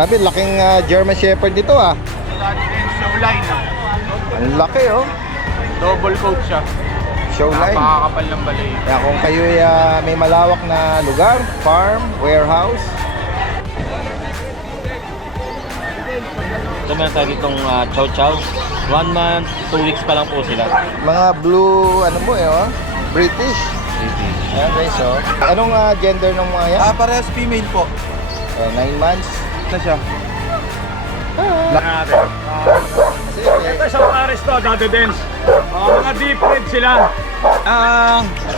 Sabi, laking German Shepherd dito ah. Showline. Ang laki oh. Double coat siya. Showline. Napakakapal ng balay. Kaya kung kayo may malawak na lugar, farm, warehouse. Ito meron tayo ditong chow chow. 1 month, 2 weeks pa lang po sila. Mga blue, ano mo oh. British. Ayan guys oh. Anong gender ng mga yan? Parehas female po. 9 months. Na siya. Ito sa mga resto, Daddy Dens. Mga deep red sila.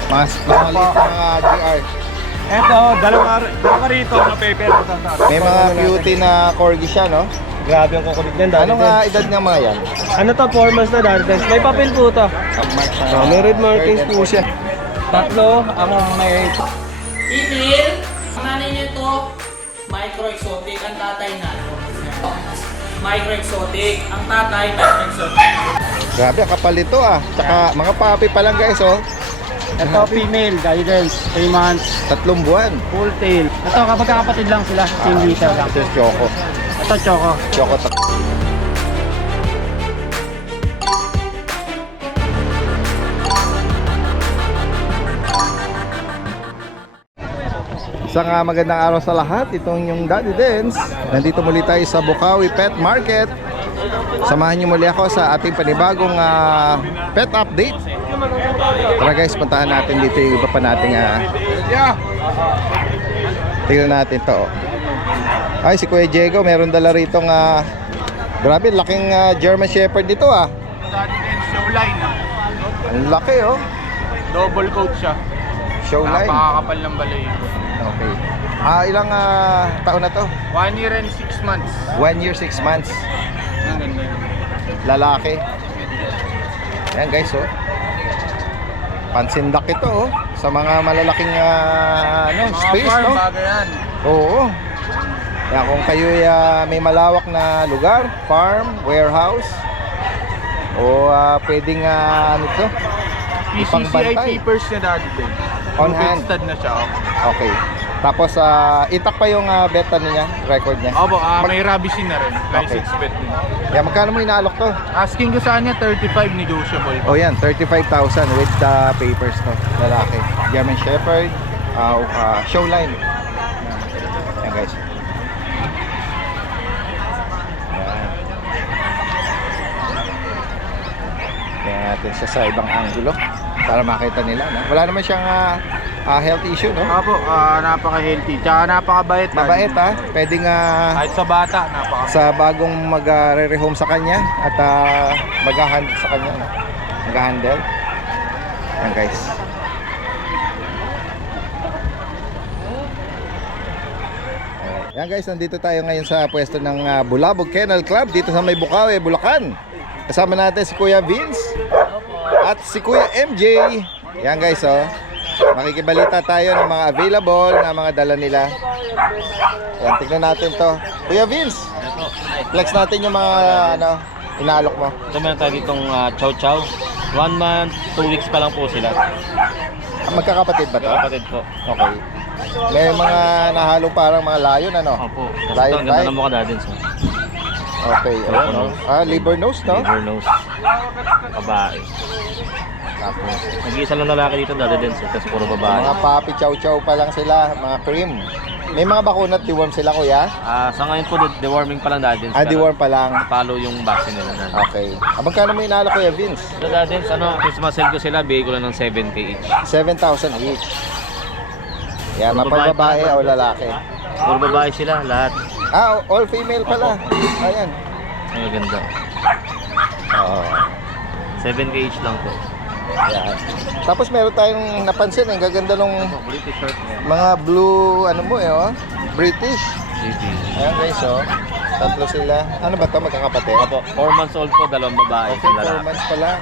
Mas maliit na mga GR. Ito, dalawa rito na paper. May mga cutie na corgi siya no? Grabe ang kukulit niyan, Daddy Anong Dens. edad ng mga yan? Ano to, 4 months na, Daddy Dens. May papel po to. May red markings po siya. Tatlo, ang may... Female, ang nanay niya to, micro-exotic, ang tatay na. Micro-exotic, ang tatay, micro-exotic. Grabe, ang kapal ito ah. Tsaka mga papi pa lang guys oh. Ito, female, Daddy Dens. 3 months, 3 buwan. full tail. Ito, kapag-kapatid lang sila. 10 liter lang. Ito yung Choco. Ito, choco. Choco. Isang magandang araw sa lahat. Itong yung Daddy Dens. Nandito muli tayo sa Bukawi Pet Market. Samahan niyo muli ako sa ating panibagong pet update. Tara guys, puntahan natin dito yung iba pa nating tingnan natin to. Ay, si Kuya Diego, meron dala rito grabe, laking German Shepherd dito ah. Showline. Ang laki oh. Double coat siya. Showline. Napakakapal ng balay. Okay. Ilang taon na to? 1 year and 6 months. 1 year, 6 months. Ang ganda. Lalaki. Ayan guys oh. Pansindak ito oh. Sa mga malalaking space farm, no? bagay yan. Oo. Kaya kung kayo may malawak na lugar, farm, warehouse, o pwedeng ano to? PCCI Ipangbantay. papers niya dati din. On hand. Stud na siya. Okay. Tapos itak pa yung beta niya, record niya. Opo, may rabisin na rin. Okay. License pet din. Kaya magkano mo inaalok to? Asking ko sa kanya 35 negotiable. Oh yan, 35,000 with the papers to. Lalaki. German Shepherd, Showline. Yan guys. Kaya natin siya sa ibang angulo para makita nila. No? Wala naman siyang health issue, no? Opo, napaka-healthy. Tsaka napakabait. Mabait ha. Pwedeng Kahit sa bata, sa bagong magre-rehome sa kanya at mag-handle sa kanya. No? Mag-handle. Yan guys. Yan guys, nandito tayo ngayon sa pwesto ng Bulabog Kennel Club dito sa May Bukawi, Bulacan. Kasama natin si Kuya Vince at si Kuya MJ. Yan guys oh. Makikibalita tayo ng mga available na mga dala nila. Yan, tignan natin to. Kuya Vince, flex natin yung mga inaalok mo. Ito meron tayo ditong chow chow. 1 month, 2 weeks pa lang po sila. Magkakapatid ba to? Kapatid po. Okay. May mga nahalong parang mga layon Opo. Kasi Lion ito, ang ganda type? ng mukha natin. So. Okay, ano? Liver nose, no? Liver nose. Babae. Tapos, nag-iisa lang lalaki dito, Daddy Dens. Tapos puro babae. Mga papi chow-chow pa lang sila, mga cream. May mga bakuna at deworm sila, kuya? Sa ngayon po, deworming pa lang, Daddy Dens. Deworm pa lang. Follow yung vaccine nila. Okay. Magkano mo inaalok, Kuya Vince? So, Daddy Dens, Christmas sale ko sila, bigay ko lang ng 70 each. 7,000 each. Yan, Puro mapagbabae o lalaki. Puro babae sila, lahat. All female pala. Ayan. Ang ganda. Oo. 7K each lang po. Ayan. Tapos meron tayong napansin, ang gaganda nung British short niya. mga blue, British. British. Ayan guys, oh. Tatlo sila. Ano ba to, magkakapatid? Opo, 4 months old po, 2 babae, Okay, 1 4 lalaki. months pa lang.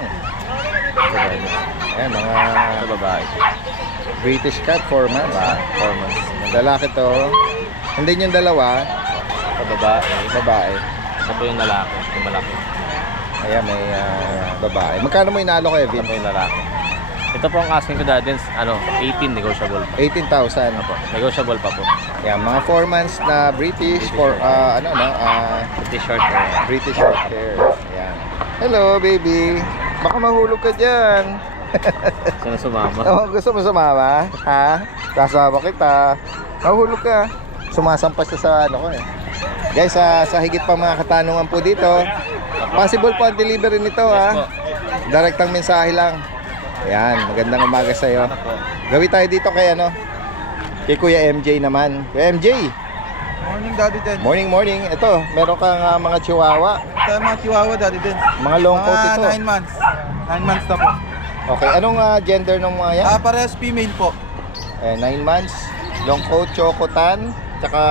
Ayan, mga Ito babae. British cat, 4 months. 4 months. Lalaki to. Hindi yung dalawa, Ito babae. babae. Ito po yung lalaki, yung malaki. Ayan, may babae. Magkano mo inalo kay Ito Vin? po yung lalaki. Ito po ang asking ko dati, 18 negotiable pa. 18,000. Opo, negotiable pa po. Yan, mga 4 months na British for Pretty short po. British short hair. Yan. Hello, baby. Baka mahulog ka dyan. Sino sumama? Oh, gusto mo sumama? Ha? Kasama kita. Mahulog ka. Sumasampas ka sa ano ko eh. Guys, sa higit pa mga katanungan po dito, possible po ang delivery nito ha. Direktang mensahe lang. Yan, magandang umaga sa iyo. Gawi tayo dito kay kay Kuya MJ naman. Kuya MJ. Morning, Daddy Den. Morning. Ito, meron kang mga chihuahua. Ito mga chihuahua, Daddy Den. Mga long coat ito. 9 months. 9 months na po. Okay, anong gender ng mga yan? Parehas female po. 9 months, long coat, chocotan, tsaka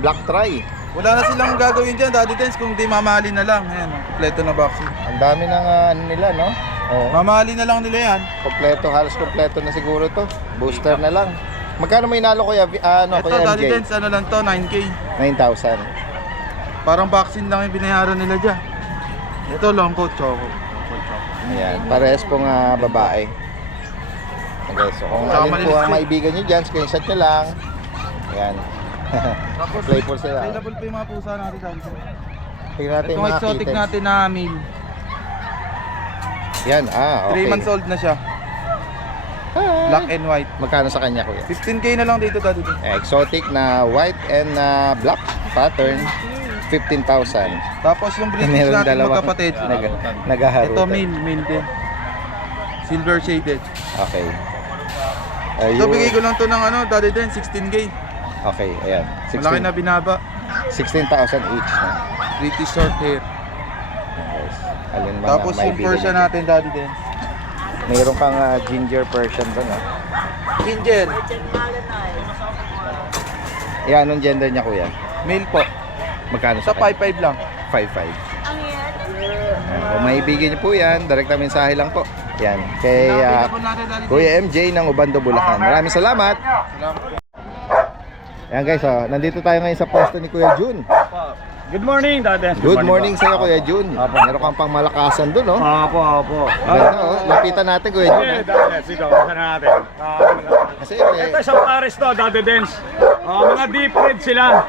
black tri. Wala na silang gagawin dyan, Daddy Dens, kung di mamali na lang. Ayan, kompleto na vaccine. Ang dami ng nila, no? Oo. Mamali na lang nila yan. Kompleto, halos kompleto na siguro to. Booster na lang. Magkano may nalo kuya, Ito, kuya Daddy MJ? Dens, ano lang to, 9K. 9,000. Parang vaccine lang yung binayaran nila dyan. Ito, long coat, choco. Ayan, parehas pong babae. Okay, so kung Tsaka alin po malinis ang din. maibigan nyo dyan, screenshot nyo lang. Ayan. Tapos, Playful sila. available pa yung mga pusa natin, Daddy Dens. Tingnan natin yung Itong mga exotic kittens. natin na male. Yan, okay. 3 months old na siya. Hi. Black and white. Magkano sa kanya kuya? 15K na lang dito, Daddy Dens. Exotic na white and black pattern, 15,000. Tapos yung British Meron natin dalawang magkapatid. nagaharutan. Ito male din. Silver shaded. Okay. Ito bigay ko lang to ng Daddy Den, 16K. Okay, ayan. Malaki na binaba. 16,000 each na. British short hair. Guys, alin mga Tapos yung maibigan Persian nyo. natin, Daddy Den. Mayroon kang ginger Persian doon Ginger. Yan, anong gender niya kuya? Male po. Magkano Sa kanya? 5'5 lang. 5'5". Kung maibigan niyo po yan, direkta mensahe lang po. Yan, kay Available natin, Daddy Den. Kuya MJ ng Ubando, Bulacan. Maraming salamat. Yan guys, nandito tayo ngayon sa pwesto ni Kuya Jun. Good morning, Dades. Good morning sa iyo Kuya Jun. Meron kang pang malakasan doon, no? Opo. Ganda, lapitan natin Kuya Jun. Dades, ikaw, basta natin. Kasi Ito isang pares to, Dades. Mga deep red sila.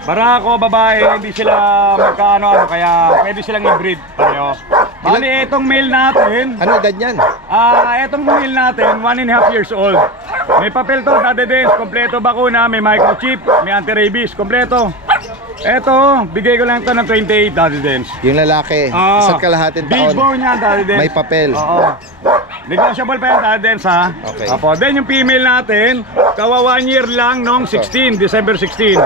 Barako, babae, hindi sila magkaano, kaya pwede silang i-breed pareho. Bali, itong male natin, ano edad niyan? itong male natin, 1.5 years old. May papel to, Dades, kompleto bakuna, may microchip, may anti-rabies, kompleto. Eto, bigay ko lang to ng 28, Dades. Yung lalaki, isa't kalahating Big taon. bone yan, Dades. May papel. Oo. Negotiable pa yan, Dades, ha? Okay. Apo, then yung female natin, kawa 1 year lang nung 16, December 16.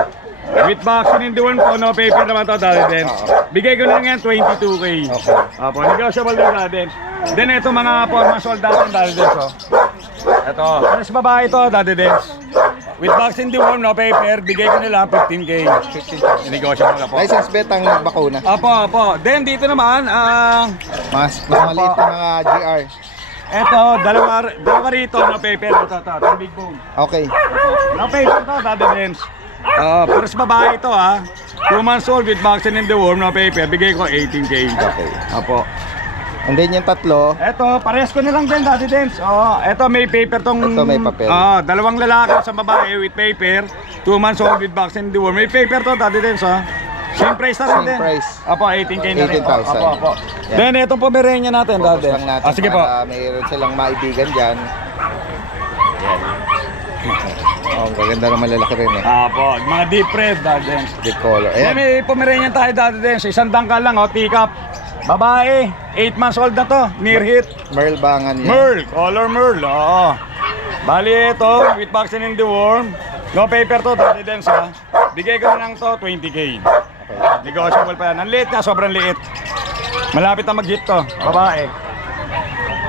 With vaccine in the one po, no paper naman to, Dades. Bigay ko lang yan, 22K. Okay. Apo, negotiable din, Dades. Then ito mga 4 months old natin, Dades, oh. Ito, mas babae ito, Dades. With vaccine in the one, no paper, bigay ko nila 15K. Negotiable na po. License bet ang bakuna. Apo. Then dito naman, Mas maliit na mga GR. eto, dalawa rito, no paper. Ito, big bone. Okay. No paper to, Dades. Pares babae ito, ha. 2 months old with vaccine in the worm, no paper. Bigay ko 18K. Okay. Apo. And then yung tatlo, Eto, pares ko na lang din, Daddy Dens. Eto may paper tong... Ito may papel. Dalawang lalaki sa babae with paper. 2 months old with vaccine in the worm. May paper to, Daddy Dens, ha. Same price na rin Same din. price. Apo, 18K na rin. 18,000. Apo. Yan. Then, itong Pomeranian natin, focus Daddy. lang natin Sige po. para mayroon silang maibigan dyan. Yan. Oh, gaganda naman lalaki rin eh. Apo, mga deep red, Daddy Dens. Deep color. Then, Ayan. may Pomeranian tayo, Daddy Dens. Isang dangkal lang, teacup. Babae, 8 months old na to, near hit. Merl bangan yan. Merl, color Merl, oo. Bali ito, with vaccine in the worm. No paper to, Daddy Dens, ha. Bigay ko na lang to, 20K. Negotiable pa yan. Ang liit na, sobrang liit. Malapit na mag-hit to, babae.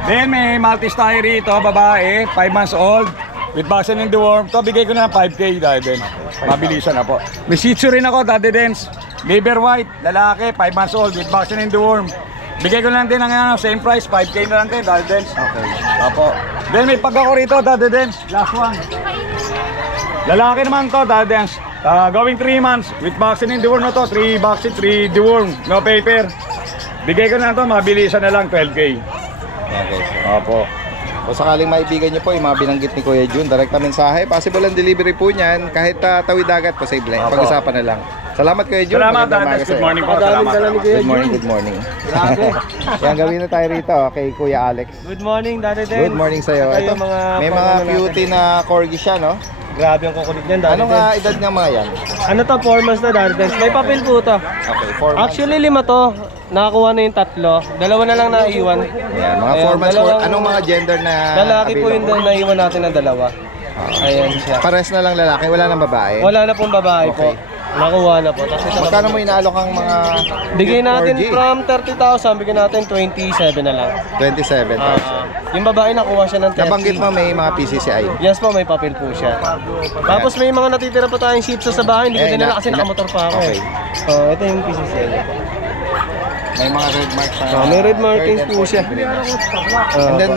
Then may Maltese tayo rito, babae, 5 months old. With vaccine in the worm. To, bigay ko na ng 5K, Daddy Dens. Mabilisan na po. May Shih Tzu rin ako, Daddy Dens. Liver white, lalaki, 5 months old with vaccine in the worm. Bigay ko lang din ng same price, 5K na lang din, Daddy Dens. Okay. Apo. Then may pag ako rito, Daddy Dens. Last one. Lalaki naman to, Daddy Dens. Going 3 months with vaccine in the worm na to. 3 vaccine, 3 deworm. No paper. Bigay ko na to, mabilisan na lang, 12K. Yan guys. Apo. Kung sakaling maibigan nyo po yung mga binanggit ni Kuya Jun, direkta mensahe, possible ang delivery po niyan, kahit tawid dagat, posible. Pag-usapan na lang. Salamat Kuya Jun. Salamat, Magandang umaga Dantes. Good sa'yo. morning po. Salamat. Good morning, good morning. Yan, gawin na tayo rito kay Kuya Alex. Good morning, Daddy Den. Good morning sa'yo. Ito Ito, yung mga may mga pang- ano cutie na corgi siya, no? Grabe ang kukulit niyan, Daddy Anong Den. edad ng mga yan? Ano to, 4 months na, Daddy Den. May papel po to. Okay, 4 months. Actually, 5 to. Nakakuha na yung 3. 2 na lang naiwan. Yan, mga Ayan, 4 months. dalawang- Anong mga gender na Lalaki po yung available? naiwan natin na 2. Ayan siya. Pares na lang lalaki, wala nang babae. Wala na pong babae po. Okay. Nakuha na po. Tapos ito Magkano mo inaalok ang mga bigay natin 4G? from 30,000, bigyan natin 27 na lang. 27,000. Yung babae nakuha siya ng 30. Nabanggit mo may mga PCCI. Yes po, may papel po siya. Tapos may mga natitira pa tayong shih tzu sa bahay. Hindi ko Eh, dinala kasi nakamotor pa ako Okay. Ito yung PCCI. May mga red marks na. May red markings po siya. And then,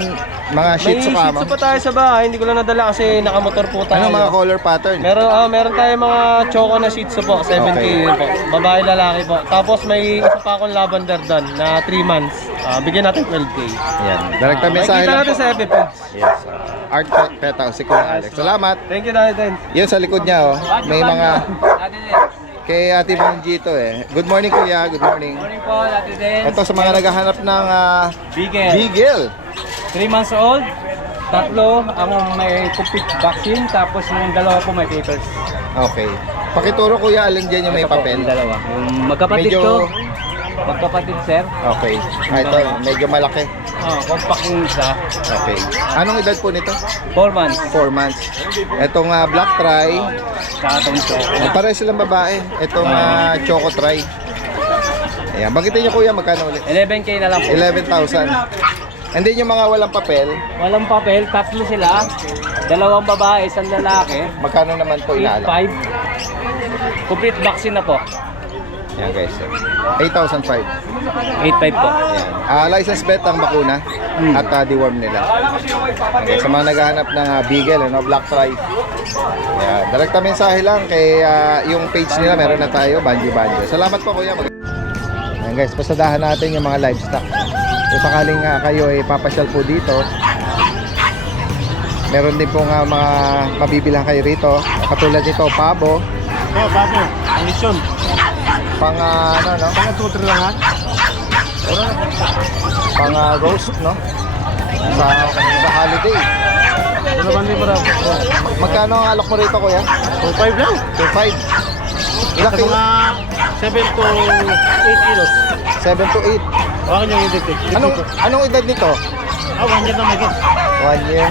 mga May shih tzu shih ka tzu pa tayo sa bahay. Hindi ko lang nadala kasi nakamotor po tayo. Ano mga color pattern? Meron tayo mga choco na shih tzu po, 7K Okay. yun po. Babae, lalaki po. Tapos may isa pa akong lavender doon na 3 months. Bigyan natin 12K. Yan. Direkta mensahe Makikita lang natin po. sa FB po. Yes. Art Petaw, si Kuya Alex. Salamat. Thank you, Daddy. Yan sa likod niya, oh. May mga... Kay Ate Bonjito eh. Good morning Kuya, good morning. Morning po, Daddy Den. Ito sa mga naghahanap ng Bigel. Beagle. 3 months old. 3 ang may complete vaccine. Tapos yung 2 po may papers. Okay. Pakituro Kuya, alin dyan yung may papel? Yung magkapatid Medyo... ko. Magkapatid, sir. Okay. Ito, medyo malaki. Compact yung isa. Okay. Anong edad po nito? 4 months. 4 months. Itong black try, Kakatong choco. pare silang babae. Itong choco try. Ayan, bagitin niyo Kuya, magkano ulit? 11K na lang po. 11,000. And then yung mga walang papel, Walang papel. 3 sila. 2 babae, 1 lalaki. magkano naman po inaalok? 8.5. Complete vaccine na po. Ayan guys. 8,500. 8.5 po. Ayan. License bet ang bakuna at deworm nila. Okay, sa mga naghahanap ng beagle, black try. Ayan. Direkta mensahe lang kay yung page nila, meron na tayo, Banjo. Salamat po Kuya. Ayan guys, pasadahan natin yung mga livestock. Kung sakaling kayo ay papasyal po dito, meron din po mga mabibilang kayo rito. Katulad nito, pabo. Bago. Ang misyon. Pang ano, no? Pang tutor lang ha? Pang roast, no? Sa holiday. Ano ba ni para? Magkano ang alok mo rito, Kuya? 2.5 lang. 2.5. Ilang kilo? 7 to 8 kilos. 7 to 8. Bakit yung i-detect? Anong edad nito? 1 year na may gas. 1 year.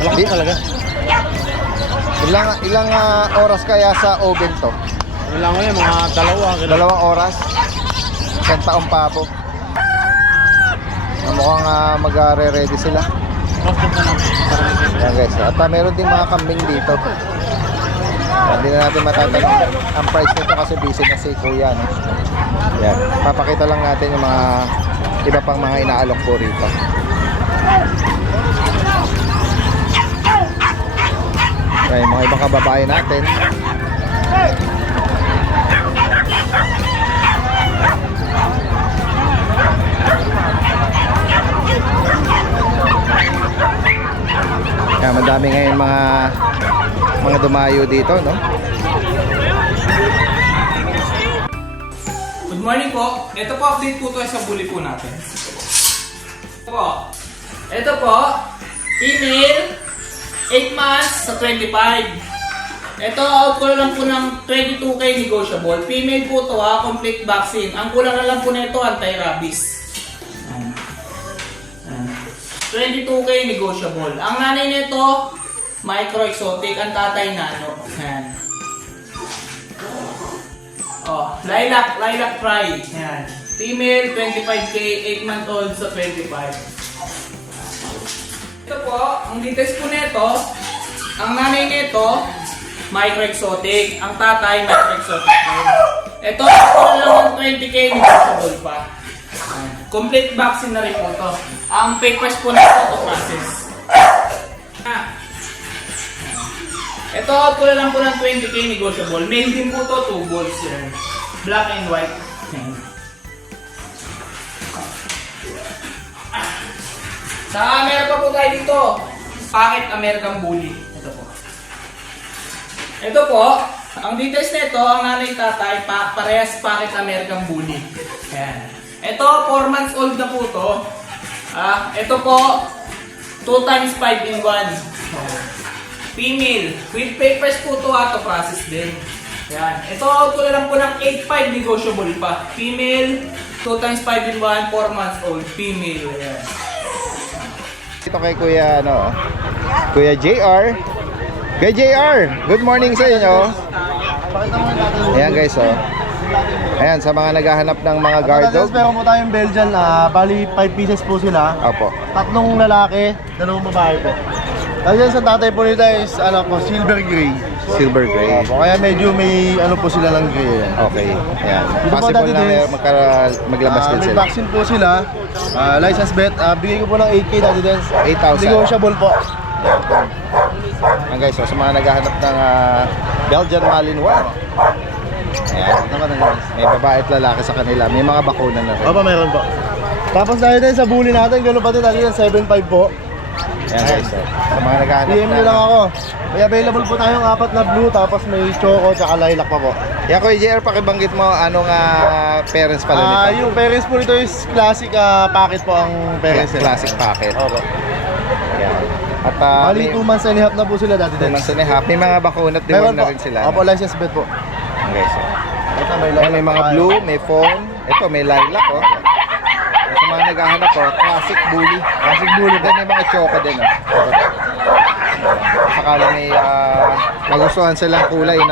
Malaki talaga. Ilang oras kaya sa oven to? Wala mo yan, mga 2. 2 oras. 1 taong pabo. Mukhang mag-re-ready sila. Yan guys. At meron din mga kambing dito. Hindi na natin matatanong ang price nito kasi busy na si Kuya, no? Yan. Papakita lang natin yung mga iba pang mga inaalok po rito. Yan, yung mga ibang kababayan natin. Yan, madami ngayon mga dumayo dito, no? Good morning po. Ito po update po to sa bully po natin. Ito po, female, 8 months sa 25. Ito, out ko lang po ng 22K negotiable. Female po to complete vaccine. Ang kulang na lang po nito anti-rabies. 22K negotiable. Ang nanay nito, micro exotic. Ang tatay nano. Ayan. Lilac fry. Ayan. Female, 25K, 8 month old sa 25. Ito po, ang details po nito, ang nanay nito, micro exotic. Ang tatay, micro exotic. Ito, kulang lang ng 20K negotiable pa. Complete vaccine na rin po ito. Ang papers po na ito process. Ito, kulang lang po ng 20K negotiable. Male din po ito, 2 balls yan. Black and white. Meron pa po tayo dito. Pocket American Bully. Ito po. Ito po, ang details nito, ang nanay tatay, parehas Pocket American Bully. Ayan. Ito, 4 months old na po to. Ito po, 2 times 5 in 1. Female. With papers po to, auto process din. Ayan. Ito, auto na lang po ng 8.5, negotiable pa. Female, 2 times 5 in 1, 4 months old. Female. Ayan. Ito kay Kuya, Kuya JR. Kuya JR, good morning sa inyo. Ayan guys, Ayan, sa mga naghahanap ng mga guard dog. Meron po tayong Belgian, bali 5 pieces po sila. Opo. 3 lalaki, 2 babae po. Dahil sa tatay po nila is silver gray. Silver gray. Opo, kaya medyo may po sila ng gray. Okay. Ayan. Dito po, Possible Daddy na Dens, maglabas din may sila. vaccine po sila. License bet, bigay ko po ng 8K Daddy Dens. 8,000. Negotiable po. Ayan guys, sa mga naghahanap ng Belgian Malinois. Ayan. May babae at lalaki sa kanila. May mga bakuna na rin. Opo, meron po. Tapos dahil din sa bully natin, gano'n pa din Daddy Dens, 7.5 po. Ayan guys, sa mga naghahanap PM nyo lang ako. May available po tayong 4 na blue, tapos may choco, tsaka lilac pa po. Yan Kuya JR, pakibanggit mo anong parents pala nito. Yung parents po nito is classic packet po ang parents nila. Classic packet. Opo. Ayan. At Bali 2 months and a half na po sila Daddy 2 Dens. months and a half. May mga bakuna at Meron deworm na po. rin sila. Opo, license bet po. Okay, so. Ito may Ayan, may mga blue, may fawn. Ito, may lilac, Sa mga naghahanap, classic bully. Classic bully. Then may mga choco din, Sakala may magustuhan silang kulay,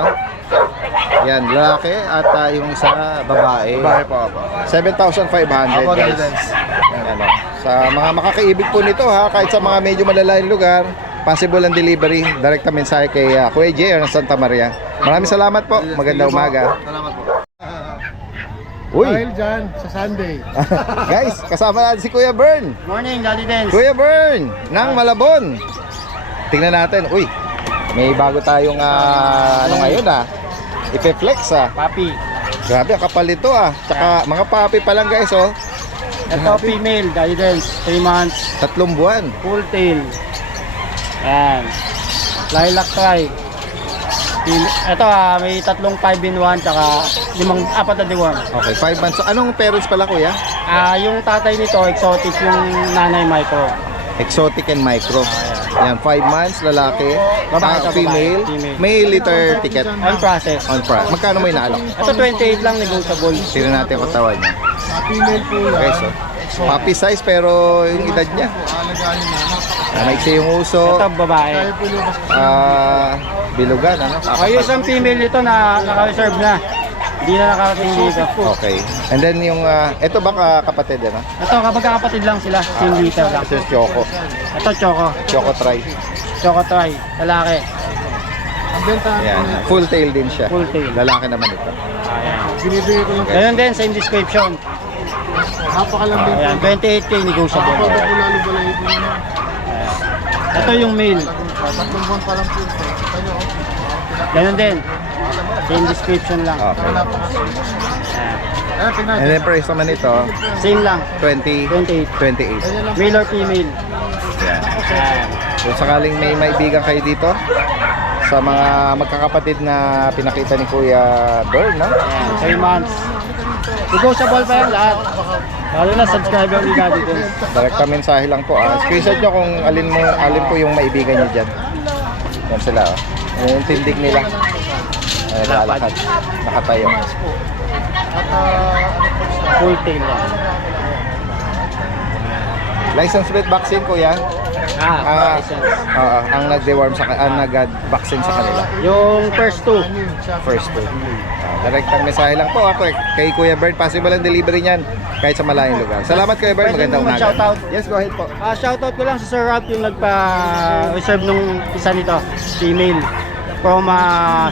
Yan, lalaki at yung isa babae. Babae po, opo. 7,500 Opo, Daddy guys. Dens. Yan, Sa mga makakaibig po nito kahit sa mga medyo malalayong lugar, possible ang delivery. Direkta mensahe kay Kuya JR ng Santa Maria. Maraming salamat po. Magandang umaga. Salamat po. Uy, Dahil dyan, sa Sunday. guys, kasama natin si Kuya Bern. Morning, Daddy Dens. Kuya Bern ng Malabon. Tingnan natin. Uy, may bago tayong ngayon Ipe-flex Papi. Grabe, ang kapal nito Tsaka mga papi pa lang guys Ito female, Daddy Dens, 3 months, 3 buwan. full tail. Yan. Lilac try. Ito may 3 5 in 1 tsaka 4 na deworm. Okay, 5 months. So, anong parents pala kuya? Yung tatay nito exotic, yung nanay micro. Exotic and micro. Yan, 5 months, lalaki. Babae sa Female. babae. Female. May liter ticket. On process. On price. Magkano may naalok? Ito 28 lang negotiable. Tingnan natin ang katawan niya. Female po Okay, so. Puppy size pero yung edad niya. Maiksi yung uso. Ito babae. Bilugan, Yung isang female nito na naka-reserve na. Hindi na nakarating dito. Okay. And then yung, ito ba kapatid, Ito kapag kapatid lang sila, same liter lang. Ito yung Choco. Ito choco. Choco try. Choco try. Lalaki. Yan. Full tail din siya. Full tail. Lalaki naman ito. Binibigay ko lang. Ganyan din, same description. Napakalambing. Ayan, 28K negotiable. Lalo ba lang ito yun? Ito yung male. 3 buwan pa lang po. Kita nyo, Ganyan din. Same description lang. Okay. Ayan. tingnan. And then price naman ito, Same lang. 28. 28. Male or female. Yan. Ayan. Kung sakaling may maibigan kayo dito, sa mga magkakapatid na pinakita ni Kuya Bern, Ayan. 3 months. Negotiable pa yan lahat. Lalo na subscriber ni Daddy din. Direkta mensahe lang po. Screenshot nyo kung alin po yung maibigan nyo dyan. Yan sila. Yung tindig nila. Lalakad. Nakatayo. Full tail lang. License plate vaccine, Kuya. License. Ang nag-deworm nag-vaccine sa kanila. Yung first two. First two. Direktang mensahe lang po ako kay Kuya Bern. Possible ang delivery niyan kahit sa malayong lugar. Salamat Kuya Bern. Pwede Magandang mo umaga. mag-shoutout? Yes, go ahead po. Shoutout ko lang sa Sir Ralph yung nagpa-reserve nung isa nito, female, from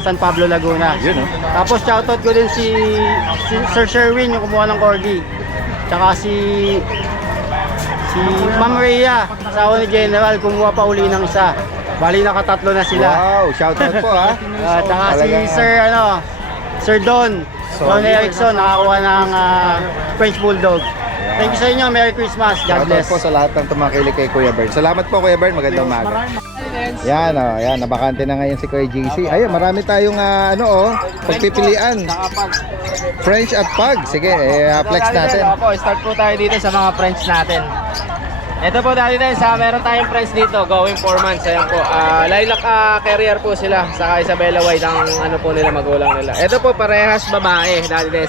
San Pablo, Laguna. Yun, Tapos shoutout ko din si Sir Sherwin yung kumuha ng corgi. Tsaka si Ma'am Rhea, asawa ni General, kumuha pa uli ng isa. Bali nakatatlo na sila. Wow, shoutout po Tsaka si Talagang, Sir Don Erickson, nakakuha ng French Bulldog. Thank you sa inyo. Merry Christmas. God Shoutout bless. po sa lahat ng tumakilig kay Kuya Bern. Salamat po Kuya Bern, magandang umaga. Yan yan, nabakante na ngayon si Kuya JC. Ayun, marami tayong pagpipilian. French at Pug. Sige, flex natin. Opo, start po tayo dito sa mga French natin. Ito po dati din meron tayong French dito, going 4 months. Ayan po, lilac carrier po sila, saka Isabella White ang ano po nila, magulang nila. Ito po parehas babae, dati des.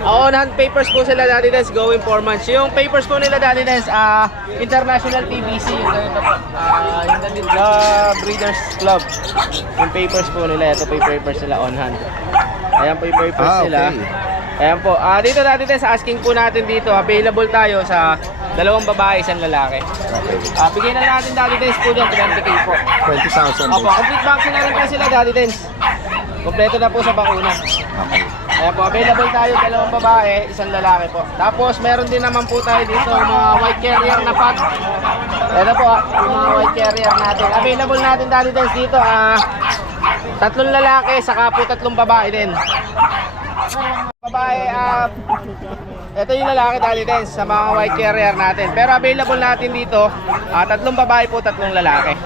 On hand papers po sila dati des, going 4 months. Yung papers po nila dati des, International TBC, yung ganito po. Yung The Breeders Club. Yung papers po nila, ito po yung papers sila on hand. Ayan po yung papers nila. Ayan po. Dito dati din sa asking po natin dito, available tayo sa 2 babae, 1 lalaki. Bigyan na natin dati din po dyan, 20k po. 20,000. Opo, complete vaccine na rin po sila dati din. Kompleto na po sa bakuna. Ayan po, available tayo 2 babae, 1 lalaki po. Tapos meron din naman po tayo dito mga white carrier na pack. Ito po, yung mga white carrier natin. Available natin dati din dito, 3 lalaki, saka po 3 babae din. Babae, ito yung lalaki dati din sa mga white carrier natin. Pero available natin dito, 3 babae po, 3 lalaki.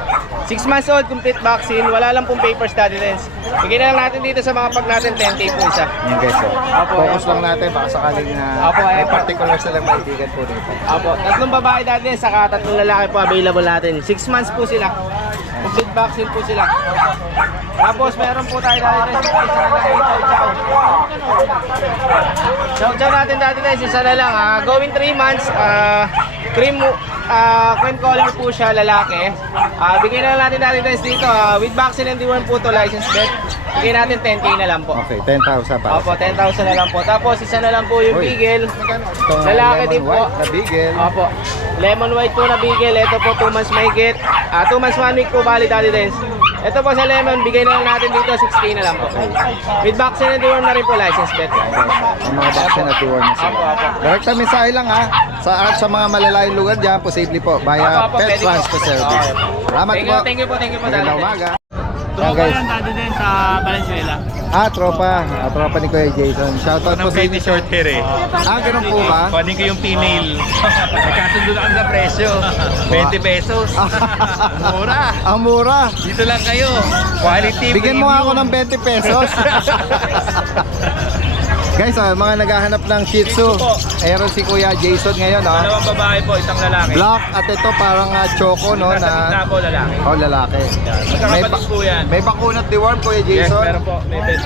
6 months old, complete vaccine, wala lang pong papers dati din. Bigyan na lang natin dito sa mga pag natin, 10k po isa. Yan guys, Opo, focus lang natin baka sakaling Opo, may ayan. particular silang maibigan po dito. Apo, 3 babae dati din, saka 3 lalaki po available natin. 6 months po sila. Complete vaccine po sila. Tapos meron po tayo dati din, chow natin dati din, isa na lang. Going 3 months, cream color po siya, lalaki. Bigyan na lang natin dati din dito, with vaccine and deworm po to, license bet. Bigyan natin 10k na lang po. Okay, 10,000 para. Opo, 10,000 na lang po. Tapos isa na lang po yung Uy. Beagle. Itong Lalaki lemon din po. white na Beagle. Opo. Lemon white po na Beagle. Ito po 2 months mahigit. 2 months 1 week po valid dati din. Ito po sa lemon, bigay na lang natin dito 6k na lang po. With vaccine and deworm na rin po, license bet. Ang mga vaccine at deworm na sila. Direct na mensahe lang sa mga malalayong lugar dyan, posible po via Opo, pet pwede po. transfer service. Okay. Salamat po. Thank you po Magandang dati. umaga. Tropa guys. yan dati din sa Valenzuela. Tropa ni Kuya Jason. Shoutout po sa inyo. short hair eh. Ganun po ba? Kunin ko yung female. Nagkasundo na kami sa presyo. 20 pesos. Mura. Ang mura. Dito lang kayo. Quality Bigyan mo ako ng 20 pesos. Guys, mga naghahanap ng Shih Tzu. Ayan si Kuya Jason ngayon. 2 babae po, 1 lalaki. Black at ito parang choco no Nasa gitna na po lalaki. lalaki. Magkakapatid po yan. May bakunat deworm Kuya Yes, Jason. meron po. May bed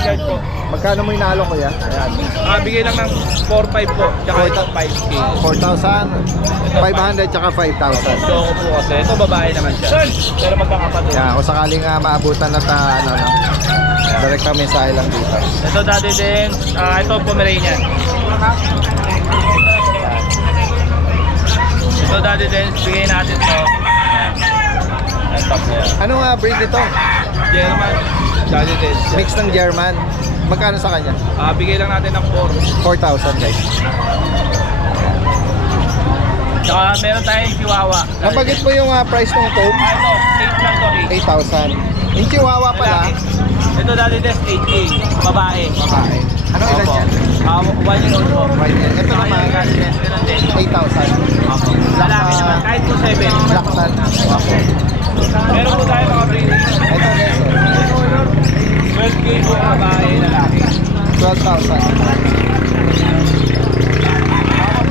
card po. Magkano mo inalo Kuya? Ayan. Bigay lang ng 4-5 po. Tsaka ito 5K. 4,500 tsaka 5,000. Choco po kasi. Ito babae naman siya. Pero magkakapatid. Kung sakaling maabutan na direct na mensahe lang dito. Ito dati din. Ito Pomeranian. Ito dati din. Bigay natin to. Ang top na yan. Anong breed ito? German. Dati din. Mix ng German. Magkano sa kanya? Bigay lang natin ng 4,000 guys. Tsaka meron tayong Chihuahua. Nabagit mo yung price ng tome? Ito, 8 lang to, 8,000. Yung Chihuahua pala, Ito dati din, 8K. Babae. babae. Anong edad yan? 1 year old po. Right yan. Ito naman, Dati din, meron din. 8,000. Lalaki naman, kahit po 7. Laksan. Meron po tayo mga breeding. Ito guys, 12K po babae, lalaki. 12,000.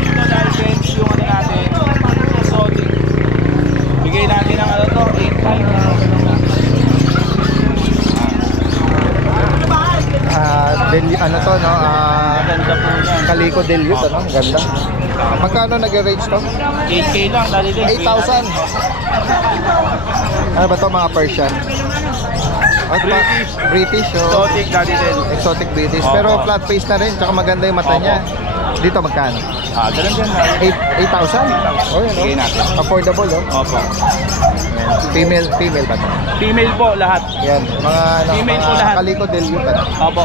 Ito dahil bench yung ano natin, exotic. Bigay natin ng ano to, 8.5 na. Ano to, no? Maganda po yan. Kaliko Delute, ano? Ganda. Magkano nag-range to? 8K lang, dali din. 8,000. Ano ba to, mga Persian? British. British, oh. Exotic, dali din. Exotic British. Opo. Pero flat face na rin, tsaka maganda yung mata Opo. niya. Dito magkano? Ganun din na. 8,000? Oh, yun, Bigay natin. Affordable, oh. Opo. Female ba to? Female po lahat. Yan, mga, Female mga po lahat. Kaliko Delute, ano? Opo.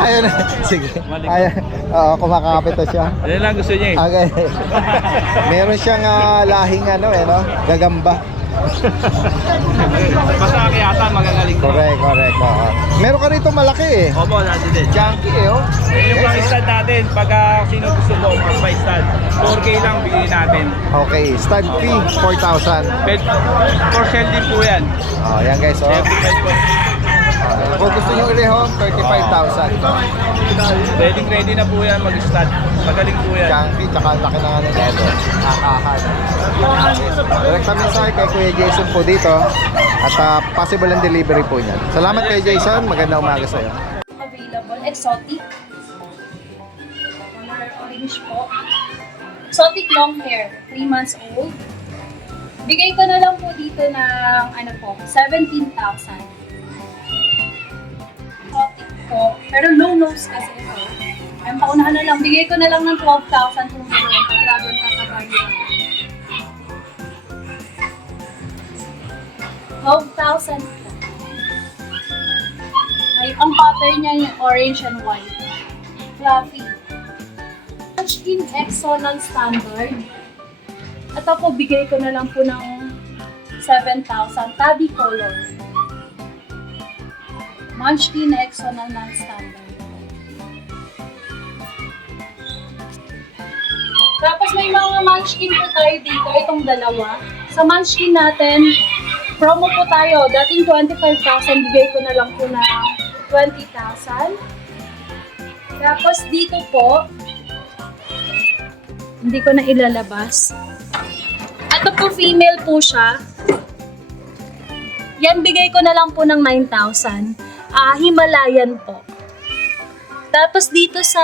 Ayun na. Sige. Ayun. Oo, kumakapit na siya. Yan lang gusto niya eh. Okay. Meron siyang lahing no? Gagamba. Basta kayata magagaling ko. Correct. Oo. Meron ka rito malaki eh. Opo, natin din. Junkie eh, oh. Yung Guys, pang stand natin, pagka sino gusto mo, pag may stand, 4K lang bigyan natin. okay, stand fee, 4,000. Pet, for sale din po yan. Oh, yan guys, oh. Every pet po. Kung gusto nyo i-rehome, 35,000. Ready na po yan mag-stand. Magaling po yan. Junkie, tsaka ang laki ng ano nito. Kakahan. Direct kami sa kay Kuya Jason po dito. At possible ang delivery po niyan. Salamat kay Jason. Magandang umaga sa'yo. Available. Exotic. Color orange po. Exotic long hair. 3 months old. Bigay ko na lang po dito ng ano po, 17,000. Exotic po. Pero low nose kasi ito. Ayun, paunahan na lang. Bigay ko na lang ng 12,000 kung gano'n. Grabe ang kakabayo. 12,000 po. Ang pattern niya yung orange and white. Fluffy. Munchkin Exo non-standard. Ito po, bigay ko na lang po ng 7,000. Tabby color. Munchkin Exo na non-standard. Tapos may mga Munchkin po tayo dito. Itong dalawa. Sa Munchkin natin, promo po tayo. Dating 25,000, bigay ko na lang po na 20,000. Tapos dito po, hindi ko na ilalabas. Ito po, female po siya. Yan, bigay ko na lang po ng 9,000. Himalayan po. Tapos dito sa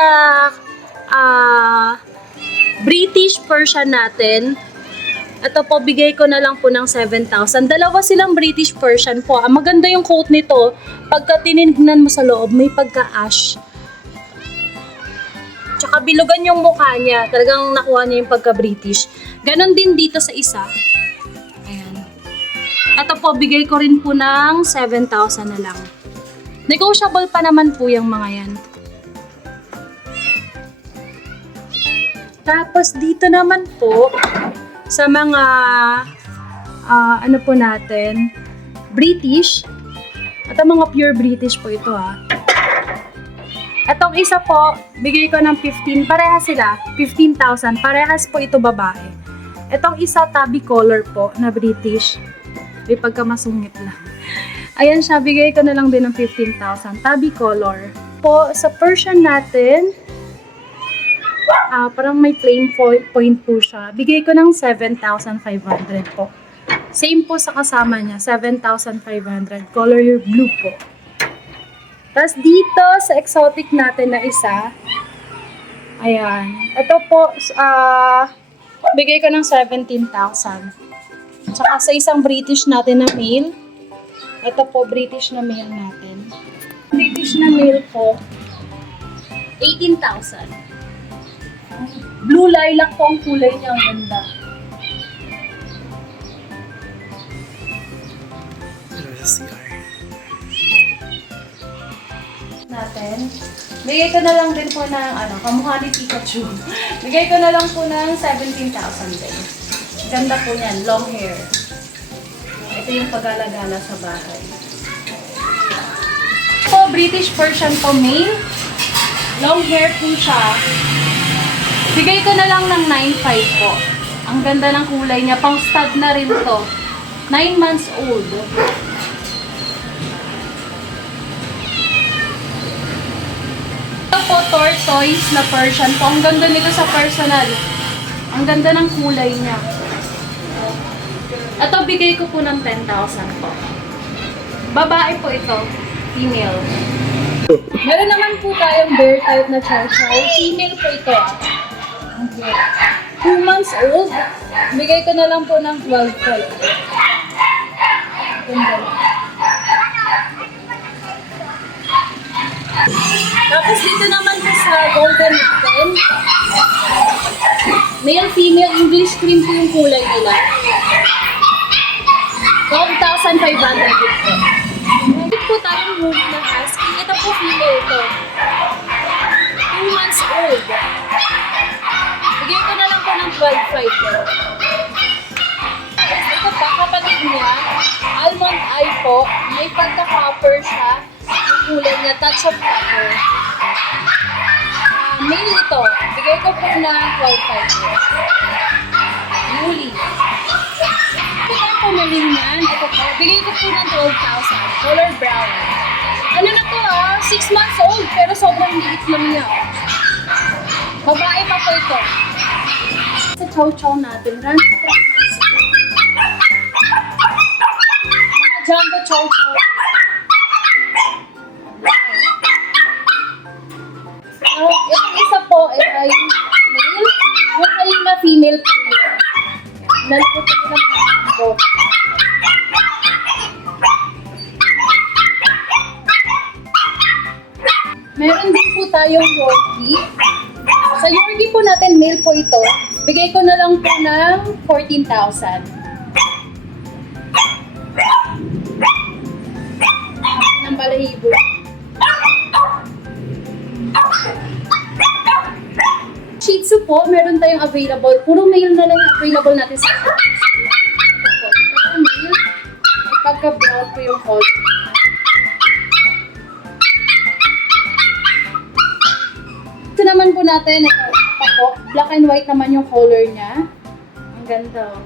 British Persian natin, ito po, bigay ko na lang po ng 7,000. Dalawa silang British Persian po. Maganda yung coat nito. Pagka tinignan mo sa loob, may pagka-ash. Tsaka bilugan yung mukha niya. Talagang nakuha niya yung pagka-British. Ganon din dito sa isa. Ayan. Ito po, bigay ko rin po ng 7,000 na lang. Negotiable pa naman po yung mga yan. Tapos dito naman po, sa mga ano po natin, British. At ang mga pure British po ito ha. Itong isa po, bigay ko ng 15. Parehas sila, 15,000. Parehas po ito babae. Itong isa, tabby color po na British. May pagkamasungit lang. Ayan siya, bigay ko na lang din ng 15,000. Tabby color. Po, sa Persian natin, parang may plain point po siya. Bigay ko ng 7,500 po. Same po sa kasama niya, 7,500. Color blue po. Tapos dito sa exotic natin na isa, ayan. Ito po, bigay ko ng 17,000. Tsaka sa isang British natin na male, ito po, British na male natin. British na male po, 18,000. Blue lilac po ang kulay niya, ang ganda. Natin. Bigay ko na lang din po ng kamukha ni Pikachu. Bigay ko na lang po ng 17,000 din. Ganda po niyan, long hair. Ito yung pag-alagala sa bahay. Po, British Persian po male. Long hair po siya. Bigay ko na lang ng 9,500 po. Ang ganda ng kulay niya. Pang stud na rin to. 9 months old. Ito po, tortoise na Persian po. Ang ganda nito sa personal. Ang ganda ng kulay niya. Ito, bigay ko po ng 10,000 po. Babae po ito. Female. Meron naman po tayong bear type na chow chow. Female po ito. 2 months old. Bigay ko na lang po ng 12,500. Tapos dito naman po sa golden natin. Male, female, English cream po yung kulay nila. 12,500 po. Dito po tayong movie na husky. Ito po female ito. 2 months old. Bigay ko na lang po ng 12,500. Ito pa, kapatid niya, almond eye po. May pagka-copper siya. Yung Dachshund Cocker. Male ito. Bigay ko po na 12,500. Yuli. Bigay po maling yan. Ito po. Bigay ko po ng 12,000. Color brown. Ano na to 6 months old pero sobrang liit lang niya. Babae pa po ito. Sa chow-chow natin, run 3 months. Mga jumbo chow-chow. Yung isa po ay yung male. Yung kaling na female po yun. Nalipot ko ng jumbo. Meron din po tayong Yorkie. Sa Yorkie po natin, male po ito. Bigay ko na lang po ng 14,000. Ng balahibo. Shih Tzu po, meron tayong available. Puro male na lang yung available natin sa Shih Tzu. Ito po. Puro male. May pagka-brown po yung color. Ito naman po natin, ito po, black and white naman yung color niya. Ang ganda.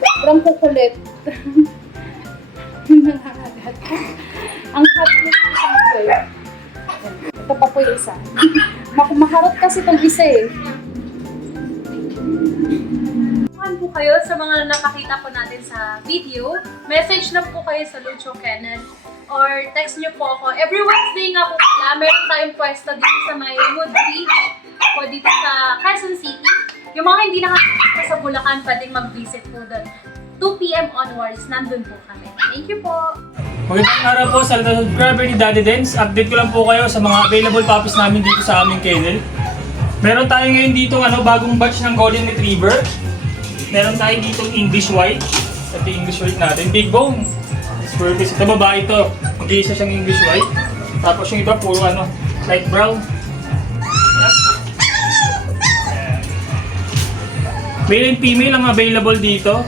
Sobrang kukulit. Ang hot niya sa isang color. Ito pa po yung isa. Maharot kasi itong isa eh. Po kayo sa mga nakakita po natin sa video, message na po kayo sa Lucho Kennel or text nyo po ako. Every Wednesday nga po pala, meron tayong pwesto dito sa may Woodbridge o dito sa Quezon City. Yung mga hindi nakakita sa Bulacan, pwedeng mag-visit po doon. 2 p.m. onwards, nandun po kami. Thank you po! Magandang araw po sa subscriber ni Daddy Dens. Update ko lang po kayo sa mga available puppies namin dito sa aming kennel. Meron tayo ngayon dito bagong batch ng Golden Retriever. Meron tayo dito English White. Ito yung English White natin. Big bone. Purpose. Ito babae ito. Mag-iisa siyang English White. Tapos yung iba puro light brown. Male and female ang available dito.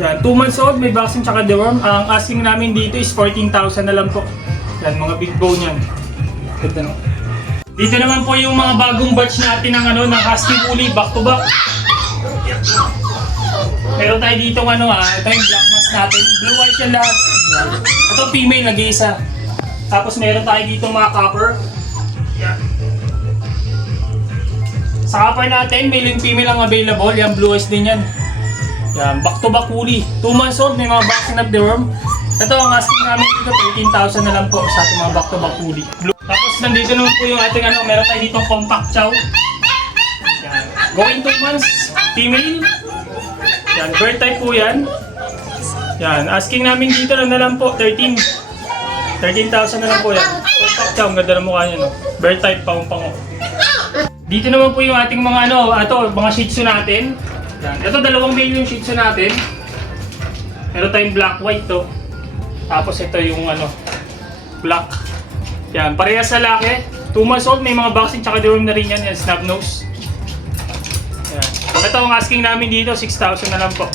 Yan, 2 months old, may vaccine tsaka deworm. Ang asking namin dito is 14,000 na lang po. Yan, mga big bone yan. Ganda no? Dito naman po yung mga bagong batch natin ng Husky Woolly back to back. Meron tayo dito ito yung black mask natin. Blue eyes yan lahat. Ito female, nag-iisa. Tapos meron tayo dito mga copper. Yan. Sa copper natin, male and female ang available. Yan, blue eyes din yan. Yan, back to back woolly. 2 months old, may mga vaccine of deworm. Ito ang asking namin dito, 13,000 na lang po sa ating mga back to back woolly. Tapos nandito naman po yung ating meron tayo dito compact chow. Yan. Going 2 months, female. Yan, bird type po yan. Yan, asking namin dito na lang po, 13,000 na lang po yan. Compact chow, ang ganda ng mukha niya, no? Bird type, pango-pango. Dito naman po yung ating mga mga Shih Tzu natin. Yan, ito dalawang male yung Shih Tzu natin. Meron tayong black white to. Tapos ito yung black. Yan, parehas sa laki. 2 months old, may mga vaccine tsaka deworm na rin yan, snub nose. Yan. Ito ang asking namin dito, 6,000 na lang po.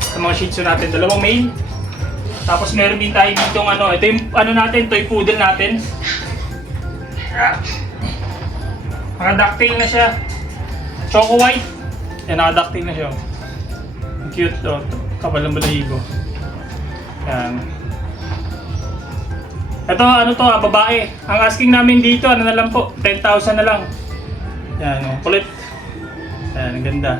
Sa mga Shih Tzu natin, dalawang male. Tapos meron din tayo dito ito yung natin, toy poodle natin. Naka-ducktail na siya. Choco white. Yan, naka-ducktail na siya. Cute to. Kapal ng balahibo. Yan. Ito, babae. Ang asking namin dito, na lang po, 10,000 na lang. Yan, kulit. Yan, ang ganda.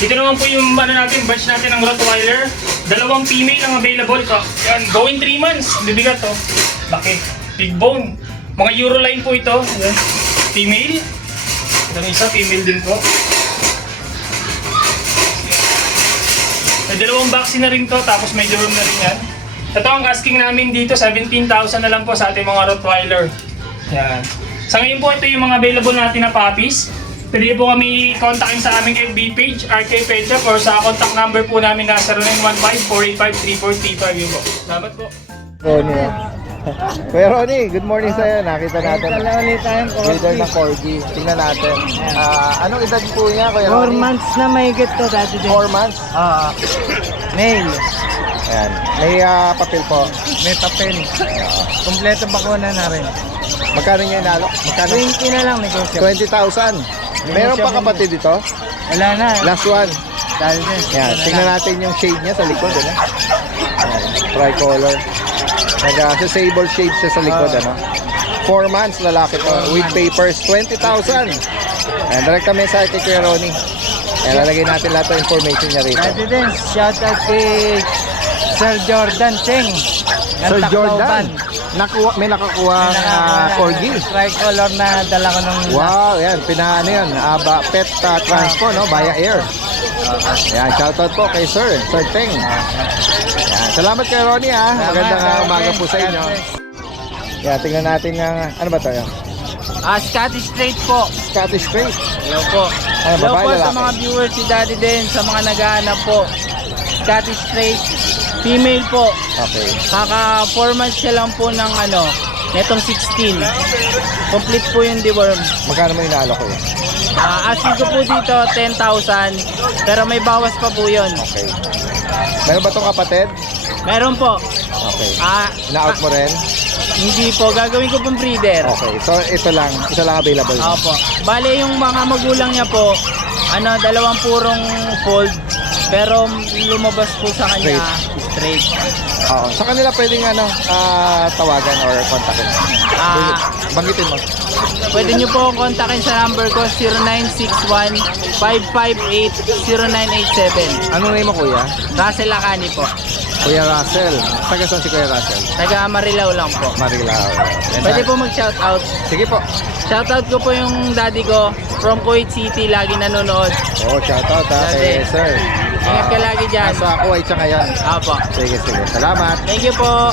Dito naman po yung batch natin ng Rottweiler. Dalawang female ang available. So, yan, going 3 months. Bibigat to. Laki. Big bone. Mga Euroline po ito. Yan. Female. Ito isa, female din po. May dalawang vaccine na rin to, tapos may deworm na rin yan. Ito ang asking namin dito, 17,000 na lang po sa ating mga Rottweiler. Yan. Sa ngayon po, ito yung mga available natin na puppies. Pwede po kami kontakin sa aming FB page, RK Pet Shop, or sa contact number po namin na 0915-485-3435 yun po. Salamat po. Oh, Kuya Ronnie, good morning sa'yo. Nakita natin. ulit tayong Breeder ng Corgi. Tingnan natin. Anong edad po niya, Kuya 4 Ronnie? months na mahigit to, Daddy Dens. 4 months? Male. Ayan. May papel po. May papel. Kompleto bakuna na rin. Magkano niya inalo? Magkano? 20 na lang negotiable. 20,000. Meron pa kapatid dito? Wala na. Last one. Daddy Dens. Yan, tingnan natin yung shade niya sa likod, ano? Ayan, tricolor. Nag-sable shade siya sa likod, ano? 4 months, lalaki to. With papers, 20,000. Ayan, direkta mensahe kay Kuya Ronnie. Ayan, lalagay natin lahat ng information niya rito. Daddy Dens, shout out kay Sir Jordan Cheng. ng Sir Tacloban. Jordan, may nakakuha Corgi. Tricolor na dala ko nung... Wow, yan, pinaano yan, pet transpo, no, via air. Yan, shoutout po kay Sir Teng. Yan, salamat kay Ronnie ha. Magandang umaga po sa inyo. Yan, tingnan natin ng, ano ba to yan? Scottish Straight po. Scottish Straight. Hello po. Ano, Hello babae, po sa lalaki? mga viewers si Daddy din, sa mga naghahanap po. Scottish Straight, female po. Okay. Kaka 4 months siya lang po ng netong 16. Complete po yung deworm. Magkano mo inaalo ko yun? Asking ko po dito 10,000, pero may bawas pa po yun. Okay. Meron ba tong kapatid? Meron po. Okay. Ah, Ina-out mo rin? hindi po, gagawin ko pong breeder. Okay. So, isa lang available. Opo. Bale yung mga magulang niya po, dalawang purong fold, pero lumabas po sa kanya straight. Oo. Sa kanila pwedeng tawagan or kontakin. Banggitin mo. Pwede niyo po akong kontakin sa number ko 0961-558-0987. Anong name mo, kuya? Russell Lacani po. Kuya Russell. Taga saan si Kuya Russell? Taga Marilao lang po. Marilao. Pwede po mag-shoutout. Sige po. Shoutout ko po yung daddy ko from Kuwait City, lagi nanonood. Oh, shoutout ha kay Sir. Ingat ka lagi dyan. Nasa Kuwait siya ngayon. Apo. Sige. Salamat. Thank you po.